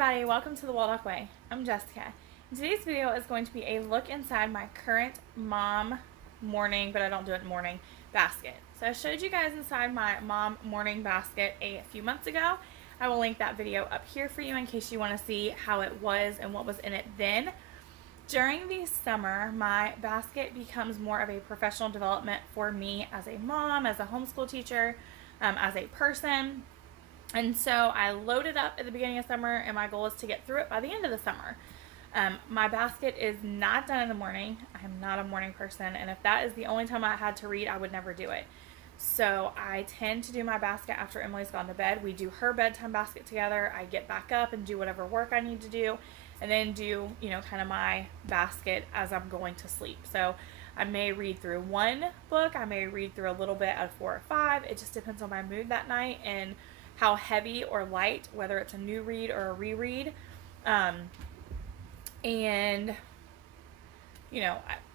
everybody, welcome to the Waldock Way. I'm Jessica. And today's video is going to be a look inside my current mom morning, but I don't do it morning, basket. So I showed you guys inside my mom morning basket a few months ago. I will link that video up here for you in case you want to see how it was and what was in it then. During the summer, my basket becomes more of a professional development for me as a mom, as a homeschool teacher, as a person. And so I load it up at the beginning of summer, and my goal is to get through it by the end of the summer. My basket is not done in the morning. I'm not a morning person, and if that is the only time I had to read, I would never do it. So I tend to do my basket after Emily's gone to bed. We do her bedtime basket together. I get back up and do whatever work I need to do, and then do, kind of my basket as I'm going to sleep. So I may read through one book. I may read through a little bit out of 4 or 5. It just depends on my mood that night and how heavy or light, whether it's a new read or a reread, and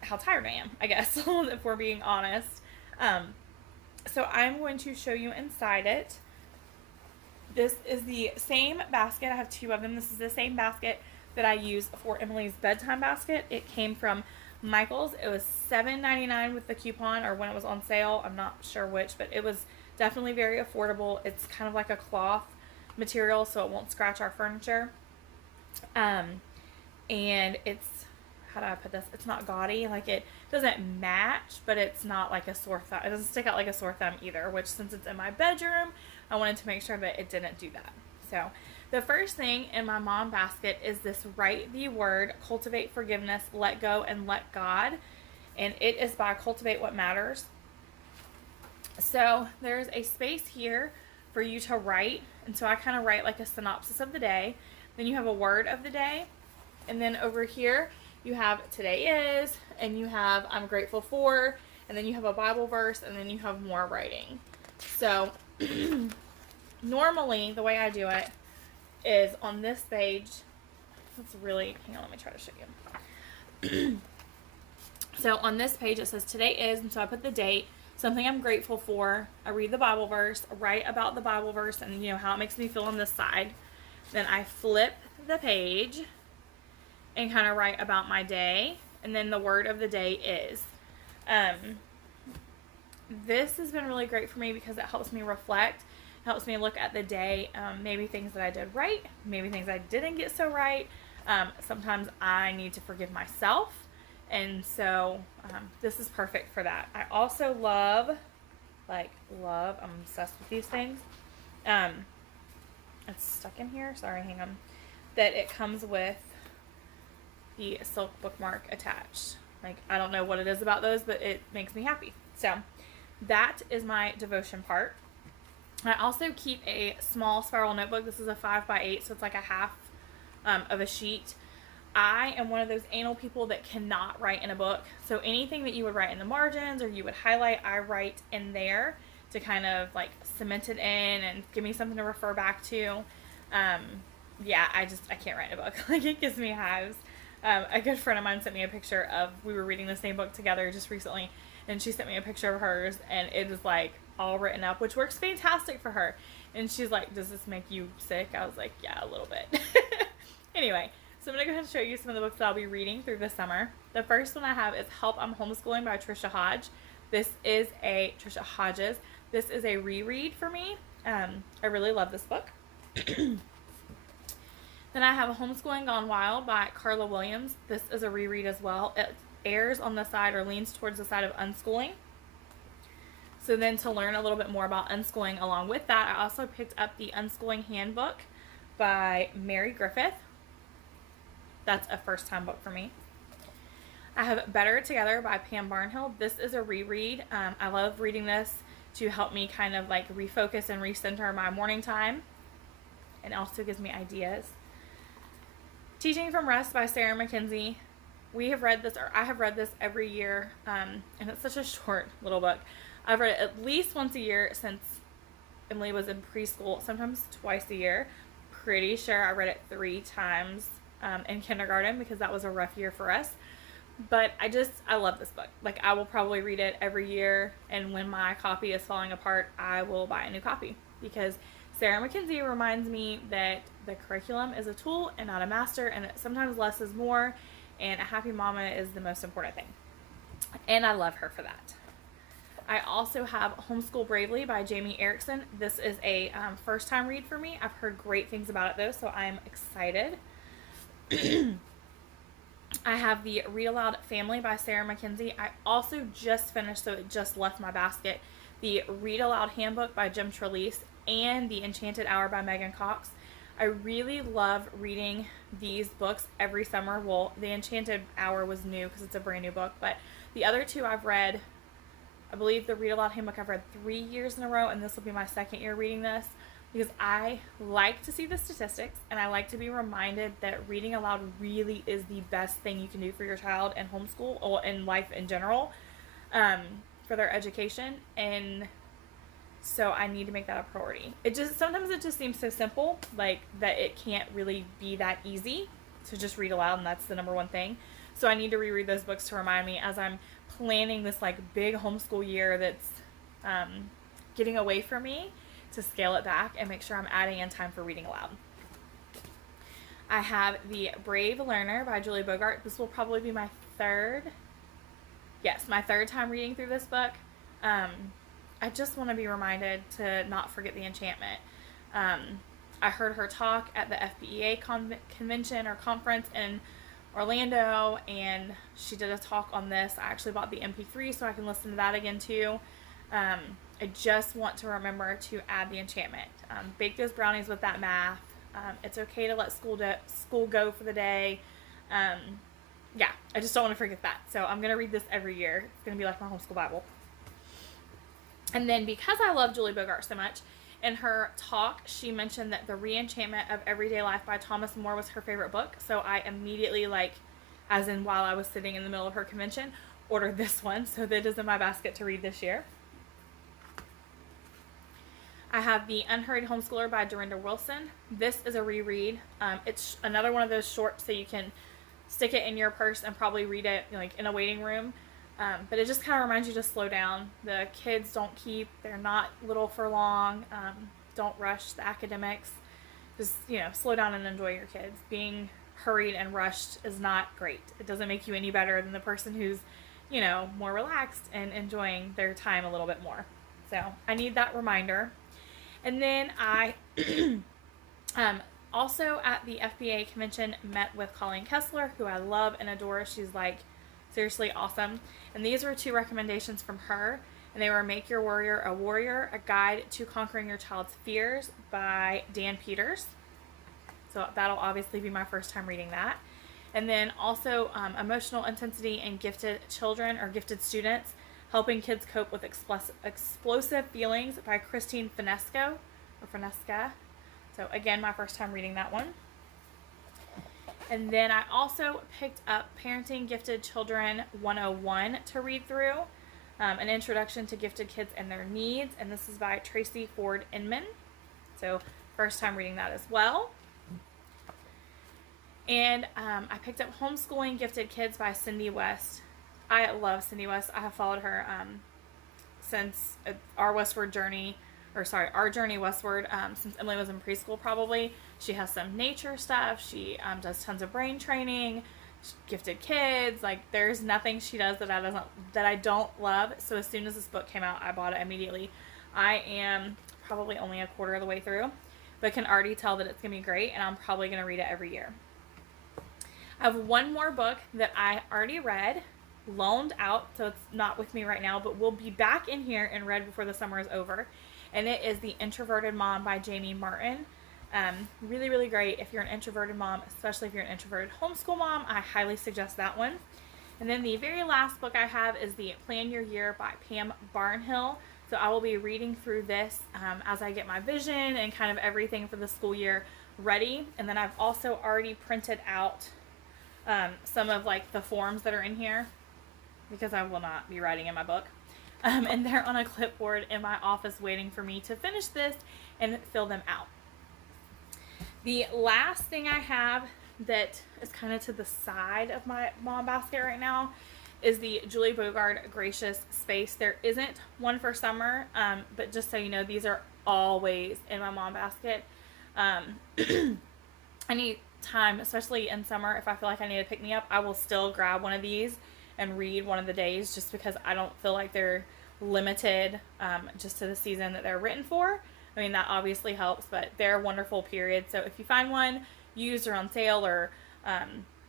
how tired I am, I guess, if we're being honest. So I'm going to show you inside it. This is the same basket. I have 2 of them. This is the same basket that I use for Emily's bedtime basket. It came from Michael's. It was $7.99 with the coupon, or when it was on sale. I'm not sure which, but it was definitely very affordable. It's kind of like a cloth material, so it won't scratch our furniture. And it's, how do I put this? It's not gaudy. Like, it doesn't match, but it's not like a sore thumb. It doesn't stick out like a sore thumb either, which, since it's in my bedroom, I wanted to make sure that it didn't do that. So the first thing in my mom basket is this Write the Word, Cultivate Forgiveness, Let Go, and Let God. And it is by Cultivate What Matters. So there's a space here for you to write, and so I kind of write like a synopsis of the day. Then you have a word of the day, and then over here you have today is, and you have I'm grateful for, and then you have a Bible verse, and then you have more writing. So normally the way I do it is on this page. Hang on, let me try to show you. So on this page it says today is, and so I put the date, something I'm grateful for. I read the Bible verse, write about the Bible verse, and how it makes me feel on this side. Then I flip the page and kind of write about my day, and then the word of the day is. This has been really great for me because it helps me reflect, helps me look at the day, maybe things that I did right, maybe things I didn't get so right. Sometimes I need to forgive myself. And so this is perfect for that. I also love, I'm obsessed with these things. It's stuck in here. Sorry, hang on. That it comes with the silk bookmark attached. I don't know what it is about those, but it makes me happy. So that is my devotion part. I also keep a small spiral notebook. This is a 5x8, so it's like a half of a sheet. I am one of those anal people that cannot write in a book. So anything that you would write in the margins or you would highlight, I write in there to kind of cement it in and give me something to refer back to. Yeah, I can't write in a book. It gives me hives. A good friend of mine sent me a picture of, we were reading the same book together just recently, and she sent me a picture of hers, and it is all written up, which works fantastic for her. And she's like, does this make you sick? I was like, yeah, a little bit. Anyway. So I'm going to go ahead and show you some of the books that I'll be reading through this summer. The first one I have is Help, I'm Homeschooling by Trisha Hodge. This is a reread for me. I really love this book. Then I have Homeschooling Gone Wild by Carla Williams. This is a reread as well. It errs on the side, or leans towards the side, of unschooling. So then, to learn a little bit more about unschooling along with that, I also picked up the Unschooling Handbook by Mary Griffith. That's a first-time book for me. I have Better Together by Pam Barnhill. This is a reread. I love reading this to help me kind of refocus and recenter my morning time. It also gives me ideas. Teaching from Rest by Sarah Mackenzie. I have read this every year, and it's such a short little book. I've read it at least once a year since Emily was in preschool, sometimes twice a year. Pretty sure I read it 3 times in kindergarten because that was a rough year for us. But I love this book. I will probably read it every year, and when my copy is falling apart, I will buy a new copy because Sarah Mackenzie reminds me that the curriculum is a tool and not a master, and that sometimes less is more, and a happy mama is the most important thing. And I love her for that. I also have Homeschool Bravely by Jamie Erickson. This is a first time read for me. I've heard great things about it though, so I'm excited. I have the Read Aloud Family by Sarah Mackenzie. I also just finished, so it just left my basket, the Read Aloud Handbook by Jim Trelease and the Enchanted Hour by Megan Cox. I really love reading these books every summer. Well, the Enchanted Hour was new because it's a brand new book, but the other two I've read, I believe the Read Aloud Handbook I've read 3 years in a row, and this will be my second year reading this, because I like to see the statistics, and I like to be reminded that reading aloud really is the best thing you can do for your child in homeschool or in life in general, for their education. And so I need to make that a priority. Sometimes it just seems so simple, like that it can't really be that easy to just read aloud, and that's the number one thing. So I need to reread those books to remind me as I'm planning this like big homeschool year that's getting away from me, to scale it back and make sure I'm adding in time for reading aloud. I have The Brave Learner by Julie Bogart. This will probably be my third time reading through this book. I just want to be reminded to not forget the enchantment. I heard her talk at the FPEA convention or conference in Orlando, and she did a talk on this. I actually bought the MP3 so I can listen to that again too. I just want to remember to add the enchantment. Bake those brownies with that math. It's okay to let school go for the day. Yeah, I just don't want to forget that. So I'm going to read this every year. It's going to be like my homeschool Bible. And then because I love Julie Bogart so much, in her talk, she mentioned that The Re-Enchantment of Everyday Life by Thomas More was her favorite book. So I immediately, as in while I was sitting in the middle of her convention, ordered this one. So that is in my basket to read this year. I have The Unhurried Homeschooler by Dorinda Wilson. This is a reread. It's another one of those shorts so you can stick it in your purse and probably read it in a waiting room. But it just kind of reminds you to slow down. The kids they're not little for long. Don't rush the academics. Just, slow down and enjoy your kids. Being hurried and rushed is not great. It doesn't make you any better than the person who's, more relaxed and enjoying their time a little bit more. So I need that reminder. And then I also at the FBA convention met with Colleen Kessler, who I love and adore. She's seriously awesome. And these were 2 recommendations from her. And they were Make Your Warrior a Warrior, A Guide to Conquering Your Child's Fears by Dan Peters. So that'll obviously be my first time reading that. And then also Emotional Intensity in Gifted Children or Gifted Students, Helping Kids Cope with Explosive Feelings by Christine Finesca. So again, my first time reading that one. And then I also picked up Parenting Gifted Children 101 to read through. An Introduction to Gifted Kids and Their Needs. And this is by Tracy Ford Inman. So first time reading that as well. And I picked up Homeschooling Gifted Kids by Cindy West. I love Cindy West. I have followed her since our journey westward, since Emily was in preschool probably. She has some nature stuff. She does tons of brain training, gifted kids. There's nothing she does that I don't love. So as soon as this book came out, I bought it immediately. I am probably only a quarter of the way through, but can already tell that it's going to be great, and I'm probably going to read it every year. I have one more book that I already read, loaned out, so it's not with me right now, but will be back in here and read before the summer is over. And it is The Introverted Mom by Jamie Martin. Really, really great if you're an introverted mom, especially if you're an introverted homeschool mom. I highly suggest that one. And then the very last book I have is the Plan Your Year by Pam Barnhill. So I will be reading through this as I get my vision and kind of everything for the school year ready. And then I've also already printed out some of the forms that are in here, because I will not be writing in my book. And they're on a clipboard in my office waiting for me to finish this and fill them out. The last thing I have that is kind of to the side of my mom basket right now is the Julie Bogart Gracious Space. There isn't one for summer, but just so you know, these are always in my mom basket. any time, especially in summer, if I feel like I need to pick me up, I will still grab one of these and read one of the days, just because I don't feel like they're limited just to the season that they're written for. I mean, that obviously helps, but they're a wonderful period. So if you find one used or on sale, or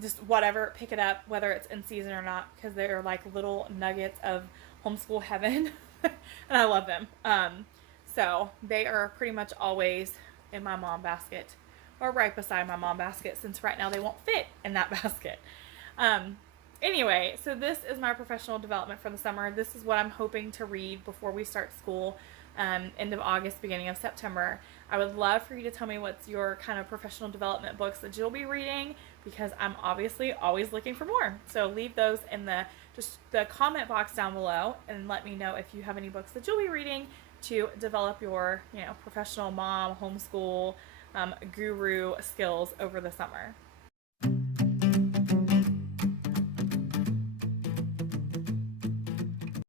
just whatever, pick it up, whether it's in season or not, because they're like little nuggets of homeschool heaven. And I love them. So they are pretty much always in my mom basket, or right beside my mom basket, since right now they won't fit in that basket. Anyway, so this is my professional development for the summer. This is what I'm hoping to read before we start school, end of August, beginning of September. I would love for you to tell me what's your kind of professional development books that you'll be reading, because I'm obviously always looking for more. So leave those in the comment box down below, and let me know if you have any books that you'll be reading to develop your, professional mom, homeschool, guru skills over the summer.